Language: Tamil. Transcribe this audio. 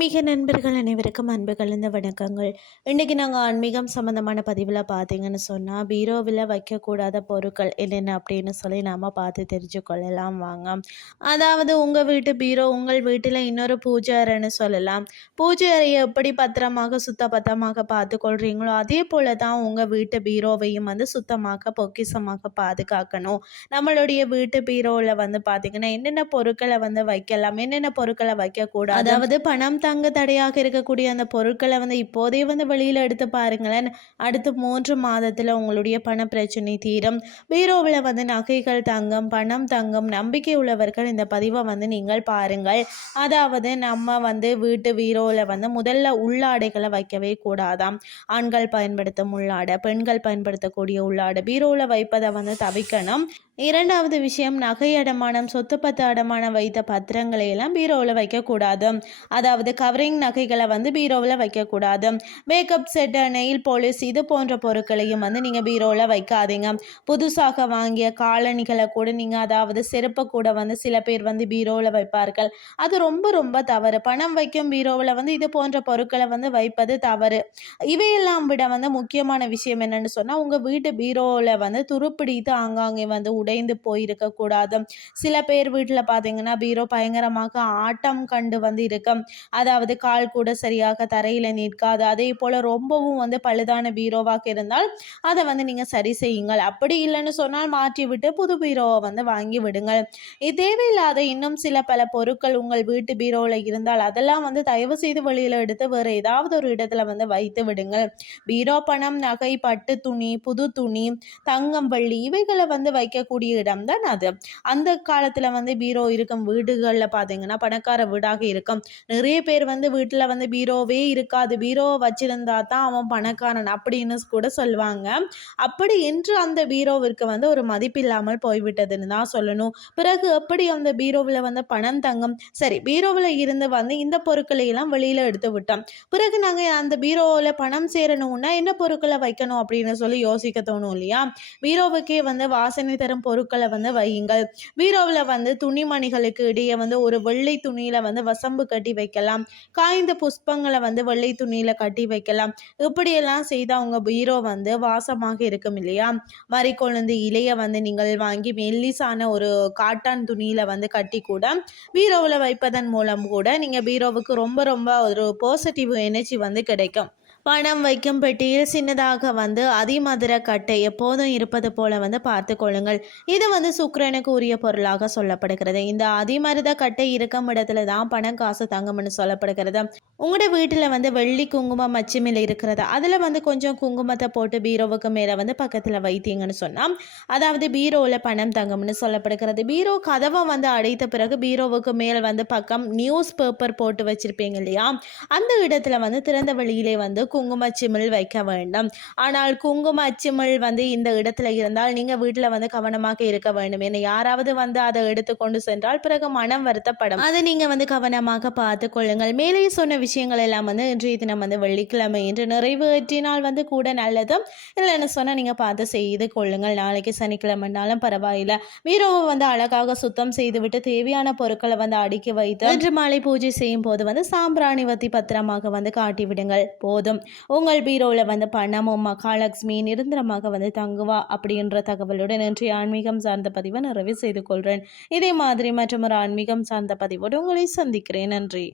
ஆன்மீக நண்பர்கள் அனைவருக்கும் அன்பு கலந்த வணக்கங்கள். இன்றைக்கி நாங்கள் ஆன்மீகம் சம்மந்தமான பதிவில் பார்த்தீங்கன்னு சொன்னால் பீரோவில் வைக்கக்கூடாத பொருட்கள் என்னென்ன அப்படின்னு சொல்லி நாம் பார்த்து தெரிஞ்சு கொள்ளலாம் வாங்க. அதாவது உங்கள் வீட்டு பீரோ உங்கள் வீட்டில் இன்னொரு பூஜை அறைன்னு சொல்லலாம். பூஜை அறையை எப்படி பத்திரமாக சுத்தபத்தமாக பார்த்து கொள்றீங்களோ அதே போல் தான் உங்கள் வீட்டு பீரோவையும் வந்து சுத்தமாக பொக்கிசமாக பாதுகாக்கணும். நம்மளுடைய வீட்டு பீரோவில் வந்து பார்த்திங்கன்னா என்னென்ன பொருட்களை வந்து வைக்கலாம் என்னென்ன பொருட்களை வைக்கக்கூடாது அதாவது பணம் தங்க தடையாக இருக்கக்கூடிய அந்த பொருட்களை வந்து இப்போதே வந்து வெளியில் எடுத்து பாருங்களேன். அடுத்த மூன்று மாதத்தில் உங்களுடைய பண பிரச்சனை தீரும். பீரோவில் வந்து நகைகள் தங்கம் பணம் தங்கம் நம்பிக்கை உள்ளவர்கள் இந்த பதிவை வந்து நீங்கள் பாருங்கள். அதாவது நம்ம வந்து வீட்டு பீரோவில் வந்து முதல்ல உள்ளாடைகளை வைக்கவே கூடாதாம். ஆண்கள் பயன்படுத்தும் உள்ளாடை பெண்கள் பயன்படுத்தக்கூடிய உள்ளாடை. பீரோவில் வைப்பதை வந்து தவிக்கணும் இரண்டாவது விஷயம் நகை அடமானம் சொத்து பத்து அடமானம் வைத்த பத்திரங்களை எல்லாம் பீரோவில் வைக்கக்கூடாது. அதாவது கவரிங் நகைகளை வந்து பீரோவில் வைக்கக்கூடாது. மேக்கப் செட்டு நெயில் போலீஸ் இது போன்ற பொருட்களையும் வந்து நீங்கள் பீரோவில் வைக்காதீங்க. புதுசாக வாங்கிய காலணிகளை கூட நீங்கள் அதாவது செருப்பை கூட வந்து சில பேர் வந்து பீரோவில் வைப்பார்கள். அது ரொம்ப ரொம்ப தவறு. பணம் வைக்கும் பீரோவில் வந்து இது போன்ற பொருட்களை வந்து வைப்பது தவறு. இவையெல்லாம் விட வந்து முக்கியமான விஷயம் என்னன்னு சொன்னால் உங்கள் வீட்டு பீரோவில் வந்து துருப்பிடித்து ஆங்காங்கே வந்து உடைந்து போயிருக்கக்கூடாது. சில பேர் வீட்டில் பார்த்தீங்கன்னா பீரோ பயங்கரமாக ஆட்டம் கண்டு வந்து இருக்கும் அதாவது கால் கூட சரியாக தரையில் நிற்காது. அதே போல் ரொம்பவும் வந்து பழுதான பீரோவாக இருந்தால் அதை வந்து நீங்கள் சரி செய்யுங்கள். அப்படி இல்லைன்னு சொன்னால் மாற்றி விட்டு புது பீரோவை வந்து வாங்கி விடுங்கள். இது தேவையில்லாத இன்னும் சில பல பொருட்கள் உங்கள் வீட்டு பீரோவில் இருந்தால் அதெல்லாம் வந்து தயவு செய்து வெளியில் எடுத்து வேறு ஏதாவது ஒரு இடத்துல வந்து வைத்து விடுங்கள். பீரோ பணம் நகை பட்டு துணி புது துணி தங்கம் வெள்ளி இவைகளை வந்து வைக்கக்கூடிய இடம் தான் அது. அந்த காலத்தில் வந்து பீரோ இருக்கும் வீடுகளில் பார்த்தீங்கன்னா பணக்கார வீடாக இருக்கும். நிறைய பேர் வந்து வீட்டில் வந்து பீரோவே இருக்காது. பீரோவை வச்சிருந்தா தான் அவன் பணக்காரன் அப்படின்னு கூட சொல்லுவாங்க. அப்படி என்று அந்த பீரோவிற்கு வந்து ஒரு மதிப்பில்லாமல் போய்விட்டதுன்னு தான் சொல்லணும். பிறகு எப்படி அந்த பீரோவில் வந்து பணம் தங்கும்? சரி பீரோவில் இருந்து வந்து இந்த பொருட்களை எல்லாம் வெளியில் எடுத்து விட்டோம். பிறகு நாங்கள் அந்த பீரோவில் பணம் சேரணும்னா என்ன பொருட்களை வைக்கணும் அப்படின்னு சொல்லி யோசிக்க தோணும் இல்லையா? பீரோவுக்கே வந்து வாசனை தரும் பொருட்களை வந்து வையுங்கள். பீரோவில் வந்து துணிமணிகளுக்கு இடையே வந்து ஒரு வெள்ளை துணியில் வந்து வசம்பு கட்டி வைக்கலாம். காய்ந்த புஷ்பங்களை வந்து வெள்ளை துணியில் கட்டி வைக்கலாம். இப்படியெல்லாம் செய்த அவங்க பீரோ வந்து வாசமாக இருக்கும் இல்லையா? மறிக்கொழுந்து இலையை வந்து நீங்கள் வாங்கி மெல்லிசான ஒரு காட்டான் துணியில் வந்து கட்டி கூட பீரோவில் வைப்பதன் மூலம் கூட நீங்கள் பீரோவுக்கு ரொம்ப ரொம்ப ஒரு பாசிட்டிவ் எனர்ஜி வந்து கிடைக்கும். பணம் வைக்கும் பெட்டியில் சின்னதாக வந்து அதிமதுர கட்டை எப்போதும் இருப்பது போல வந்து பார்த்து கொள்ளுங்கள். இது வந்து சுக்கிரனுக்கு உரிய பொருளாக சொல்லப்படுகிறது. இந்த அதிமருத கட்டை இருக்கும் இடத்துல தான் பணம் காசு தங்கும்னு சொல்லப்படுகிறது. உங்களோட வீட்டில் வந்து வெள்ளி குங்குமம் மச்சிமில் இருக்கிறது. அதில் வந்து கொஞ்சம் குங்குமத்தை போட்டு பீரோவுக்கு மேலே வந்து பக்கத்தில் வைத்தீங்கன்னு சொன்னால் அதாவது பீரோவில் பணம் தங்கம்னு சொல்லப்படுகிறது. பீரோ கதவை வந்து அடைத்த பிறகு பீரோவுக்கு மேல் வந்து பக்கம் நியூஸ் பேப்பர் போட்டு வச்சுருப்பீங்க இல்லையா? அந்த இடத்துல வந்து திறந்த வெளியிலே வந்து குங்கும சிமிழ் வைக்க வேண்டும். ஆனால் குங்கும அச்சிமிழ் வந்து இந்த இடத்துல இருந்தால் நீங்கள் வீட்டில் வந்து கவனமாக இருக்க வேண்டும். ஏன்னா யாராவது வந்து அதை எடுத்து கொண்டு சென்றால் பிறகு மனம் வருத்தப்படும். அதை நீங்கள் வந்து கவனமாக பார்த்து கொள்ளுங்கள். மேலே சொன்ன விஷயங்கள் எல்லாம் வந்து இன்றைய தினம் வந்து வெள்ளிக்கிழமை என்று நிறைவேற்றினால் வந்து கூட நல்லது இல்லைன்னு சொன்னால் நீங்கள் பார்த்து செய்து கொள்ளுங்கள். நாளைக்கு சனிக்கிழமைனாலும் பரவாயில்லை. வீரோவை வந்து அழகாக சுத்தம் செய்துவிட்டு தேவையான பொருட்களை வந்து அடுக்கி வைத்து இன்று மாலை பூஜை செய்யும் போது வந்து சாம்பிராணி வத்தி பத்திரமாக வந்து காட்டி விடுங்கள். போதும். உங்கள் பீரோவில் வந்து பணமும் மகாலட்சுமி நிரந்தரமாக வந்து தங்குவா அப்படின்ற தகவலுடன் இன்றைய ஆன்மீகம் சார்ந்த பதிவை நிறைவு செய்து கொள்கிறேன் இதே மாதிரி மற்றும் ஒரு ஆன்மீகம் சார்ந்த பதிவோடு உங்களை சந்திக்கிறேன். நன்றி.